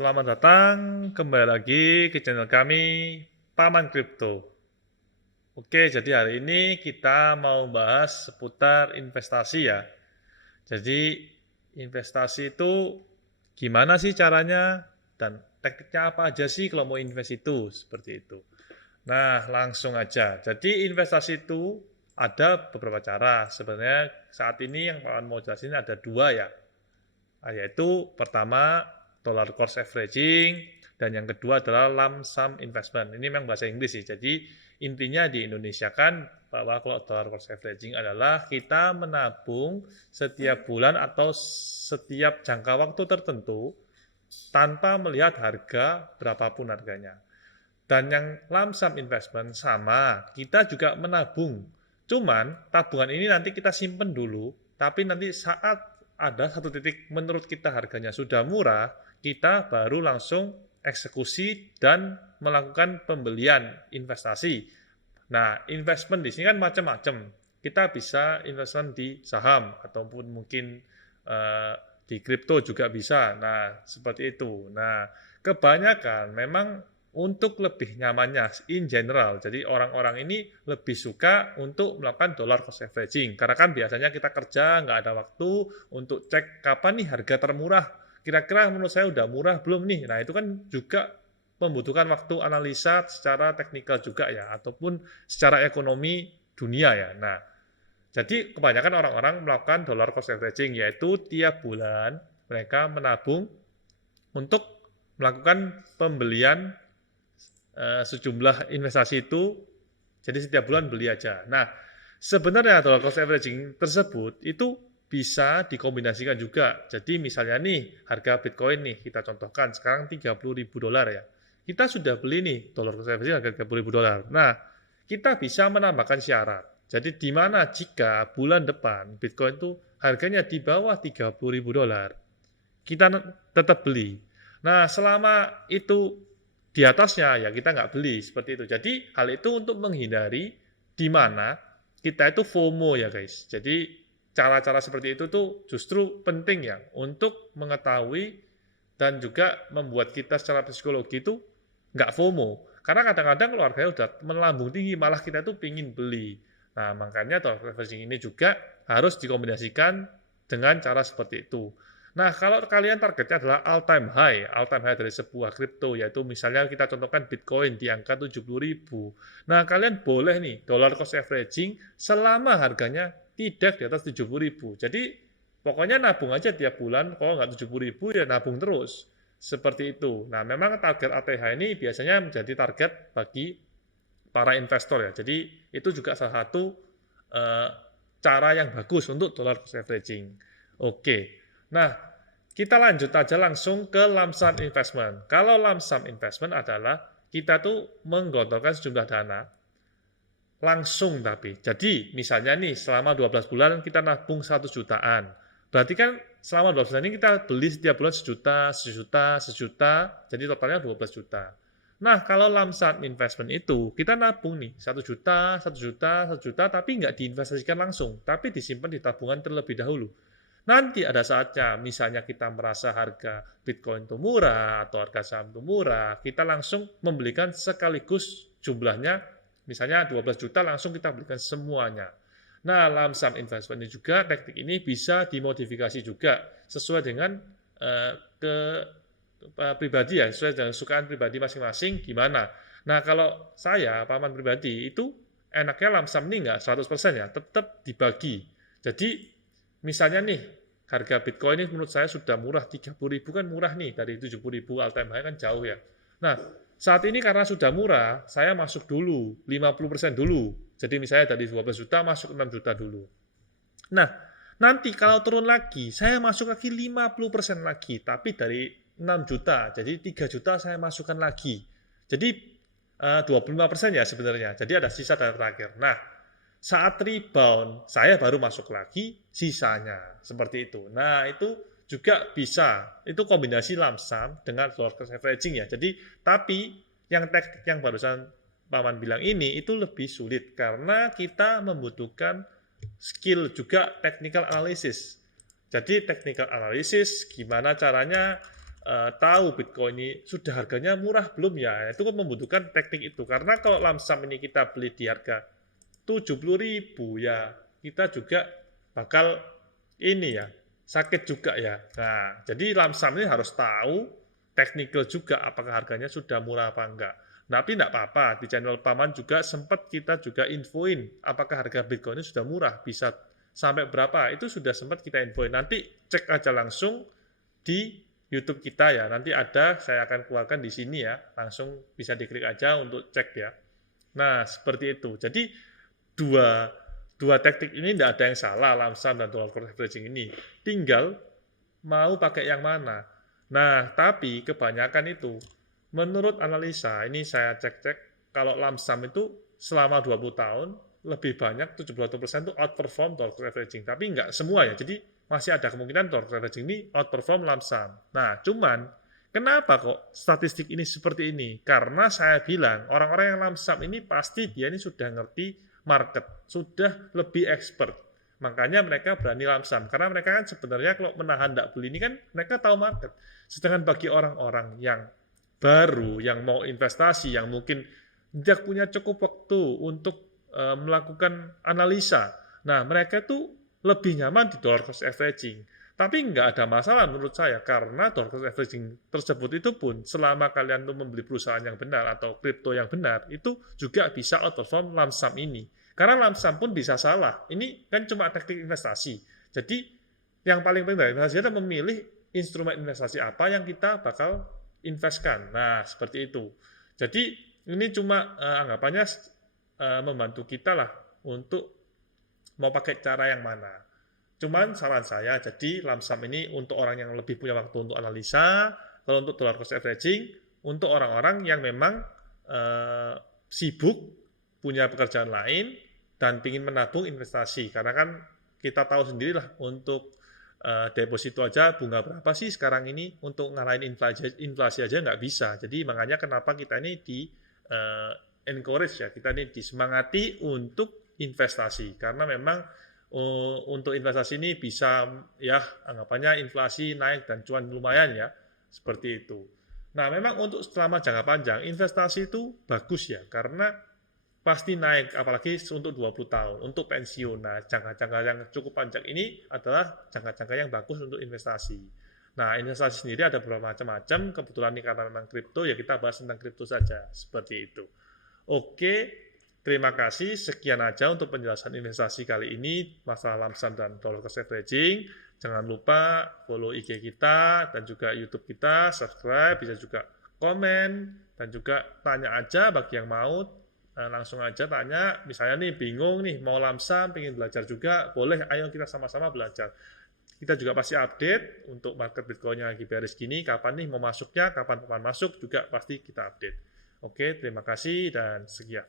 Selamat datang kembali lagi ke channel kami, Paman Kripto. Oke, jadi hari ini kita mau bahas seputar investasi ya. Jadi investasi itu gimana sih caranya dan tekniknya apa aja sih kalau mau invest itu, seperti itu. Nah, langsung aja. Jadi investasi itu ada beberapa cara. Sebenarnya saat ini yang Paman mau jelasin ada dua ya. Yaitu pertama dollar cost averaging dan yang kedua adalah lump sum investment. Ini memang bahasa Inggris sih. Jadi intinya di Indonesia kan bahwa kalau dollar cost averaging adalah kita menabung setiap bulan atau setiap jangka waktu tertentu tanpa melihat harga berapapun harganya. Dan yang lump sum investment sama, kita juga menabung. Cuman tabungan ini nanti kita simpen dulu, tapi nanti saat ada satu titik menurut kita harganya sudah murah, kita baru langsung eksekusi dan melakukan pembelian investasi. Nah, investment di sini kan macam-macam. Kita bisa investment di saham ataupun mungkin di kripto juga bisa. Nah, seperti itu. Nah, kebanyakan memang untuk lebih nyamannya in general. Jadi orang-orang ini lebih suka untuk melakukan dollar cost averaging. Karena kan biasanya kita kerja nggak ada waktu untuk cek kapan nih harga termurah. Kira-kira menurut saya udah murah belum nih. Nah itu kan juga membutuhkan waktu analisa secara teknikal juga ya. Ataupun secara ekonomi dunia ya. Nah jadi kebanyakan orang-orang melakukan dollar cost averaging yaitu tiap bulan mereka menabung untuk melakukan pembelian sejumlah investasi itu, jadi setiap bulan beli aja. Nah, sebenarnya dollar cost averaging tersebut itu bisa dikombinasikan juga. Jadi misalnya nih harga Bitcoin nih kita contohkan sekarang 30.000 dolar ya. Kita sudah beli nih dollar cost averaging harga 30.000 dolar. Nah, kita bisa menambahkan syarat. Jadi di mana jika bulan depan Bitcoin itu harganya di bawah 30.000 dolar, kita tetap beli. Nah, selama itu di atasnya ya kita nggak beli seperti itu. Jadi hal itu untuk menghindari di mana kita itu FOMO ya guys. Jadi cara-cara seperti itu tuh justru penting ya untuk mengetahui dan juga membuat kita secara psikologi itu nggak FOMO. Karena kadang-kadang keluarganya udah melambung tinggi, malah kita tuh pingin beli. Nah, makanya dollar averaging ini juga harus dikombinasikan dengan cara seperti itu. Nah, kalau kalian targetnya adalah all time high dari sebuah kripto, yaitu misalnya kita contohkan Bitcoin di angka 70.000. Nah, kalian boleh nih dollar cost averaging selama harganya tidak di atas 70.000. Jadi, pokoknya nabung aja tiap bulan, kalau nggak 70.000 ya nabung terus. Seperti itu. Nah, memang target ATH ini biasanya menjadi target bagi para investor ya. Jadi, itu juga salah satu cara yang bagus untuk dollar cost averaging. Oke. Nah, kita lanjut aja langsung ke lump sum investment. Kalau lump sum investment adalah kita tuh menggelontorkan sejumlah dana langsung tapi. Jadi misalnya nih selama 12 bulan kita nabung 100 jutaan. Berarti kan selama 12 bulan ini kita beli setiap bulan sejuta, sejuta, sejuta, jadi totalnya 12 juta. Nah, kalau lump sum investment itu kita nabung nih 1 juta, 1 juta, 1 juta, tapi nggak diinvestasikan langsung, tapi disimpan di tabungan terlebih dahulu. Nanti ada saatnya, misalnya kita merasa harga Bitcoin itu murah atau harga saham itu murah, kita langsung membelikan sekaligus jumlahnya, misalnya 12 juta langsung kita belikan semuanya. Nah, lump sum investment ini juga, teknik ini bisa dimodifikasi juga sesuai dengan ke pribadi ya, sesuai dengan sukaan pribadi masing-masing gimana. Nah, kalau saya, paman pribadi, itu enaknya lump sum ini nggak 100% ya, tetap dibagi. Jadi, misalnya nih, harga Bitcoin ini menurut saya sudah murah, 30.000 kan murah nih, dari 70.000 all time high kan jauh ya. Nah, saat ini karena sudah murah, saya masuk dulu, 50% dulu. Jadi misalnya dari 12 juta masuk 6 juta dulu. Nah, nanti kalau turun lagi, saya masuk lagi 50% lagi, tapi dari 6 juta, jadi 3 juta saya masukkan lagi. Jadi 25% ya sebenarnya, jadi ada sisa dana terakhir. Nah, saat rebound, saya baru masuk lagi sisanya, seperti itu. Nah, itu juga bisa, itu kombinasi lump sum dengan dollar cost averaging ya. Jadi, tapi yang teknik yang barusan Paman bilang ini itu lebih sulit karena kita membutuhkan skill juga technical analysis. Jadi technical analysis gimana caranya tahu Bitcoin ini sudah harganya murah belum ya, itu kan membutuhkan teknik itu. Karena kalau lump sum ini kita beli di harga 70.000 ya, kita juga bakal ini ya, sakit juga ya. Nah, jadi lump sum ini harus tahu technical juga apakah harganya sudah murah apa enggak. Tapi enggak apa-apa, di channel Paman juga sempat kita juga infoin apakah harga Bitcoin ini sudah murah, bisa sampai berapa, itu sudah sempat kita infoin. Nanti cek aja langsung di YouTube kita ya, nanti ada, saya akan keluarkan di sini ya, langsung bisa diklik aja untuk cek ya. Nah, seperti itu. Jadi, dua teknik ini tidak ada yang salah, lump sum dan dollar cost averaging ini. Tinggal mau pakai yang mana. Nah, tapi kebanyakan itu, menurut analisa, ini saya cek-cek, kalau lump sum itu selama 20 tahun, lebih banyak 71% itu outperform dollar cost averaging. Tapi enggak semua ya, jadi masih ada kemungkinan dollar cost averaging ini outperform lump sum. Nah, cuman kenapa kok statistik ini seperti ini? Karena saya bilang, orang-orang yang lump sum ini pasti dia ini sudah ngerti market, sudah lebih expert. Makanya mereka berani lump sum. Karena mereka kan sebenarnya kalau menahan tidak beli ini kan mereka tahu market. Sedangkan bagi orang-orang yang baru, yang mau investasi, yang mungkin tidak punya cukup waktu untuk melakukan analisa. Nah, mereka itu lebih nyaman di dollar cost averaging. Tapi nggak ada masalah menurut saya, karena dollar cost averaging tersebut itu pun, selama kalian tuh membeli perusahaan yang benar atau kripto yang benar, itu juga bisa outperform lump sum ini. Karena lump sum pun bisa salah. Ini kan cuma teknik investasi. Jadi, yang paling penting dari investasi adalah memilih instrumen investasi apa yang kita bakal investkan. Nah, seperti itu. Jadi, ini cuma anggapannya membantu kita lah untuk mau pakai cara yang mana. Cuman saran saya, jadi lump sum ini untuk orang yang lebih punya waktu untuk analisa, kalau untuk dollar cost averaging, untuk orang-orang yang memang sibuk, punya pekerjaan lain, dan ingin menabung investasi. Karena kan kita tahu sendirilah untuk deposito aja bunga berapa sih sekarang ini, untuk ngalahin inflasi aja nggak bisa. Jadi makanya kenapa kita ini di encourage ya, kita ini disemangati untuk investasi, karena memang untuk investasi ini bisa ya anggapannya inflasi naik dan cuan lumayan ya, seperti itu. Nah, memang untuk selama jangka panjang investasi itu bagus ya, karena pasti naik, apalagi untuk 20 tahun untuk pensiun. Nah, jangka-jangka yang cukup panjang ini adalah jangka-jangka yang bagus untuk investasi. Nah, investasi sendiri ada beberapa macam-macam, kebetulan ini karena memang kripto ya, kita bahas tentang kripto saja, seperti itu. Oke, terima kasih. Sekian aja untuk penjelasan investasi kali ini, masalah lump sum dan dollar cost averaging. Jangan lupa follow IG kita dan juga YouTube kita, subscribe, bisa juga komen, dan juga tanya aja bagi yang mau. Langsung aja tanya, misalnya nih bingung nih, mau lump sum, pengen belajar juga, boleh, ayo kita sama-sama belajar. Kita juga pasti update untuk market Bitcoin-nya lagi bearish gini, kapan nih mau masuknya, kapan masuk juga pasti kita update. Oke, terima kasih dan sekian.